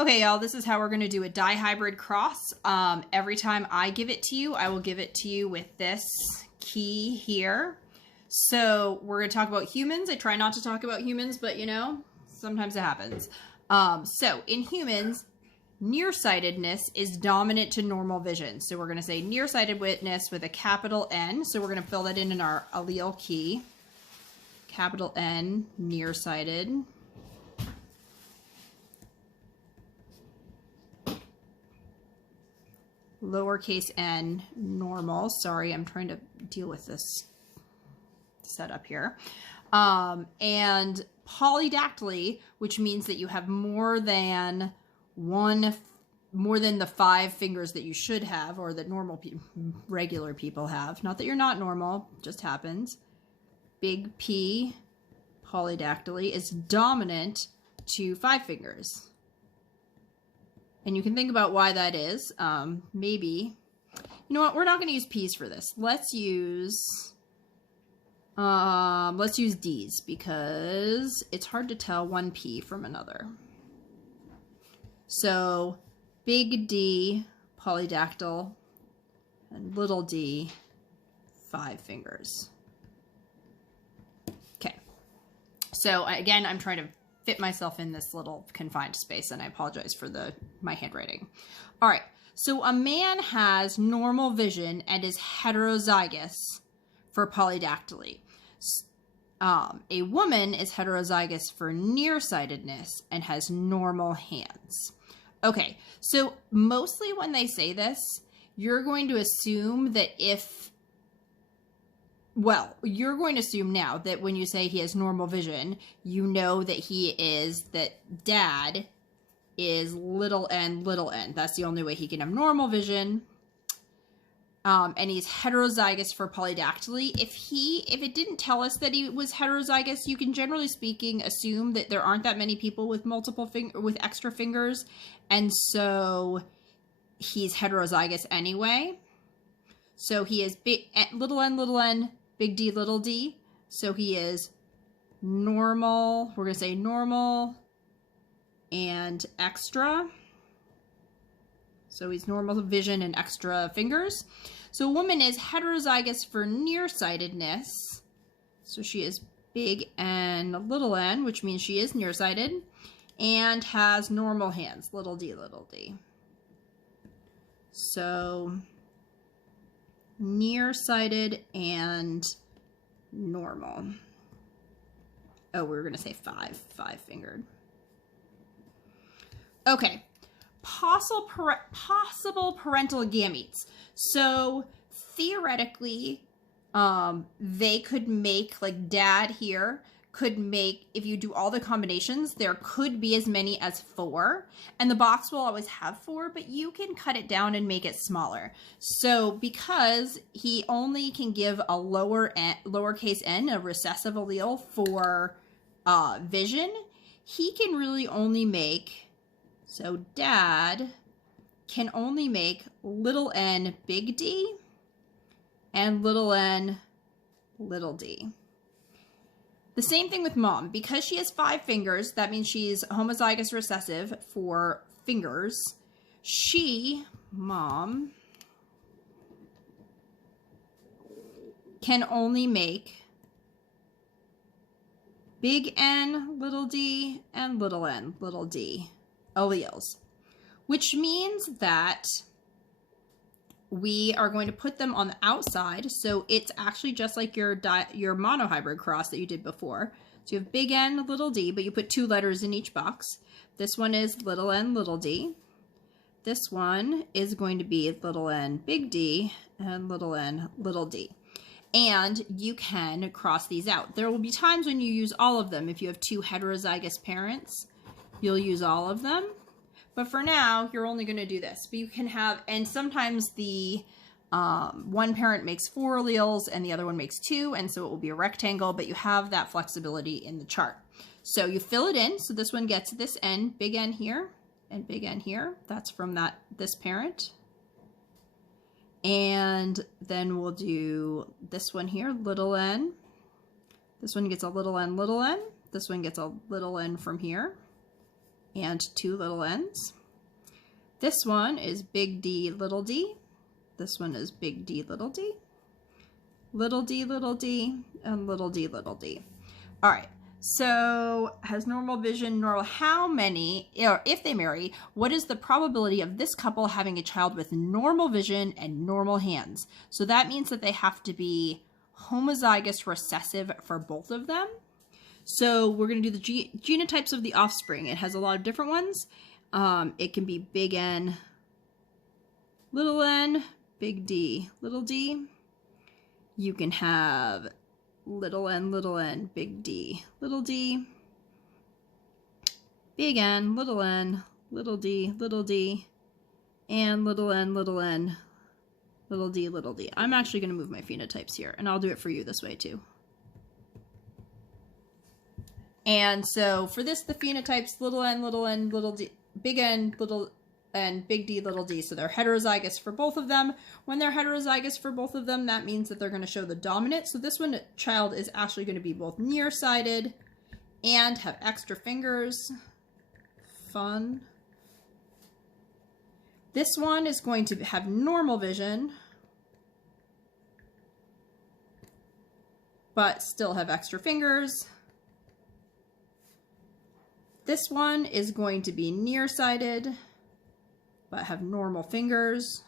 Okay, y'all, this is how we're going to do a dihybrid cross. Every time I give it to you, I will give it to you with this key here. So we're going to talk about humans. I try not to talk about humans, but you know, sometimes it happens. So in humans, nearsightedness is dominant to normal vision. So we're going to say nearsightedness with a capital N. So we're going to fill that in our allele key. Capital N, nearsighted. Lowercase n, normal. Sorry, I'm trying to deal with this setup here. And polydactyly, which means that you have more than the 5 fingers that you should have, or that regular people have. Not that you're not normal, just happens. Big P, polydactyly, is dominant to 5 fingers. And you can think about why that is. Maybe, you know what? We're not going to use P's for this. Let's use D's because it's hard to tell one P from another. So big D, polydactyl, and little d, 5 fingers. Okay. So again, I'm trying to fit myself in this little confined space, and I apologize for my handwriting. All right, so a man has normal vision and is heterozygous for polydactyly. A woman is heterozygous for nearsightedness and has normal hands. Okay, so mostly when they say this, you're going to assume that you're going to assume now that when you say he has normal vision, you know that dad is little n, little n. That's the only way he can have normal vision. And he's heterozygous for polydactyly. If it didn't tell us that he was heterozygous, you can generally speaking assume that there aren't that many people with with extra fingers. And so he's heterozygous anyway. So he is little n, big D, little d. So he is normal. We're going to say normal and extra. So he's normal vision and extra fingers. So a woman is heterozygous for nearsightedness. So she is big N, little n, which means she is nearsighted, and has normal hands, little d, little d. So nearsighted and normal. Oh, we were going to say 5-fingered. Okay. Possible parental gametes. So theoretically, they could make, like dad here could make, if you do all the combinations, there could be as many as 4, and the box will always have 4, but you can cut it down and make it smaller. So because he only can give a lowercase n, a recessive allele for vision, he can really only make, so dad can only make little n, big D, and little n, little d. The same thing with mom. Because she has 5 fingers, that means she's homozygous recessive for fingers. Mom, can only make big N, little d, and little n, little d alleles, which means that we are going to put them on the outside. So it's actually just like your monohybrid cross that you did before. So you have big N, little d, but you put 2 letters in each box. This one is little n, little d. This one is going to be little n, big D, and little n, little d. And you can cross these out. There will be times when you use all of them. If you have 2 heterozygous parents, you'll use all of them. But for now, you're only going to do this. But you can have, and sometimes the one parent makes 4 alleles and the other one makes 2, and so it will be a rectangle, but you have that flexibility in the chart. So you fill it in. So this one gets this N, big N here, and big N here. That's from this parent. And then we'll do this one here, little n. This one gets a little n, little n. This one gets a little n from here. and 2 little n's. This one is big D, little d. This one is big D, little d, little d, little d, and little d, little d. All right, so has normal vision, normal, how many, or if they marry, what is the probability of this couple having a child with normal vision and normal hands? So that means that they have to be homozygous recessive for both of them. So we're going to do the genotypes of the offspring. It has a lot of different ones. It can be big N, little n, big D, little d. You can have little n, big D, little d, big N, little d, and little n, little d, little d. I'm actually going to move my phenotypes here, and I'll do it for you this way too. And so for this, the phenotypes, little n, little d, big N, little and big D, little d. So they're heterozygous for both of them. When they're heterozygous for both of them, that means that they're going to show the dominant. So this one child is actually going to be both nearsighted and have extra fingers. Fun. This one is going to have normal vision, but still have extra fingers. This one is going to be nearsighted, but have normal fingers.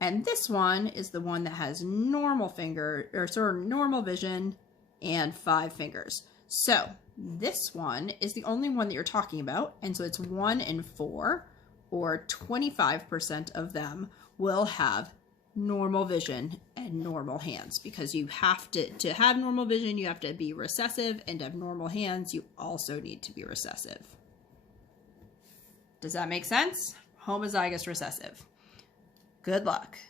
And this one is the one that has normal normal vision and 5 fingers. So this one is the only one that you're talking about. And so it's 1 in 4, or 25% of them will have normal vision and normal hands, because you have to have normal vision, you have to be recessive, and to have normal hands, you also need to be recessive. Does that make sense? Homozygous recessive. Good luck.